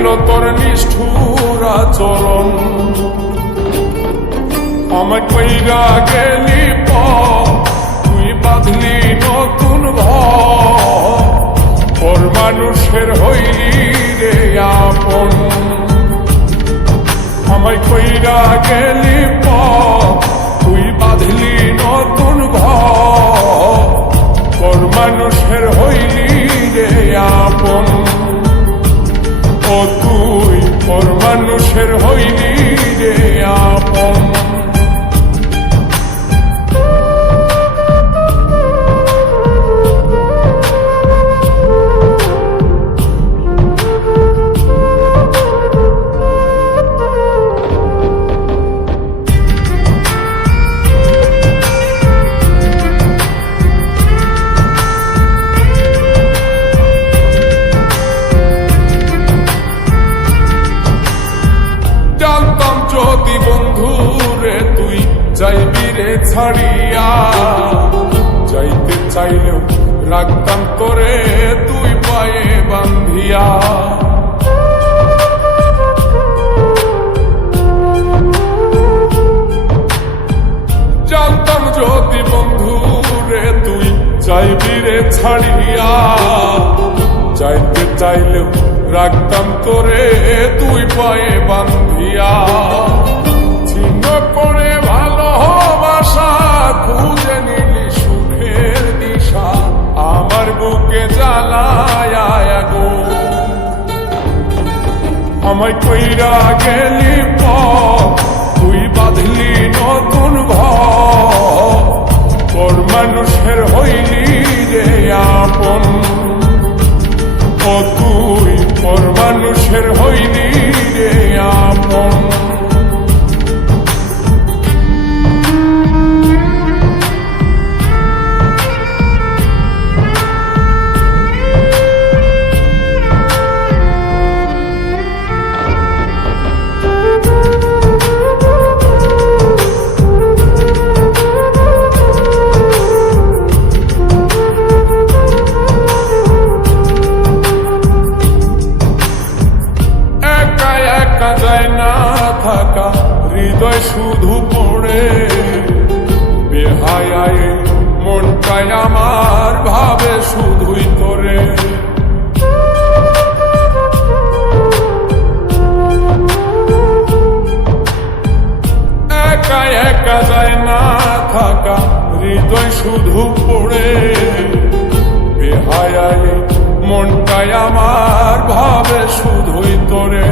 দিল তোর নিষ্ঠুর আচরণ। আমায় কইরা গেলি তুই বাঁধলি নতুন ঘর, ওর মানুষের হইলি রে আপন। আমায় কইরা গেলি তুই বাঁধলি নতুন ঘর, ওর মানুষের হইলি রে আপন। ও তুই ওর মানুষের হইলি রে আপন। যদি বন্ধু রে তুই যাইবি রে ছাড়িয়া, যাইতে চাইলেও রাখতাম তোরে তুই পায়ে বান্ধিয়া। জানতাম যদি বন্ধু রে তুই যাইবি রে ছাড়িয়া, যাইতে চাইলেও রাখতাম তোরে তুই পায়ে বান্ধিয়া। ছিন্ন করে ভালোবাসা খুঁজে নিলি সুখের দিশা, আমার বুকে জ্বালায় আগুন। আমায় কইরা গেলি তুই বাঁধলি নতুন ঘর, তোর মানুষের হইলি রে আপন। ও তুই ওর মানুষের হইলি রে আপন। থাকা হৃদয় শুধু পড়ে বেহায়ায়, মনটাই আমার ভাবে শুধুই তোরে। একা একা যায় না থাকা হৃদয় শুধু পড়ে বেহায়ায়, মনটাই আমার ভাবে শুধুই তোরে।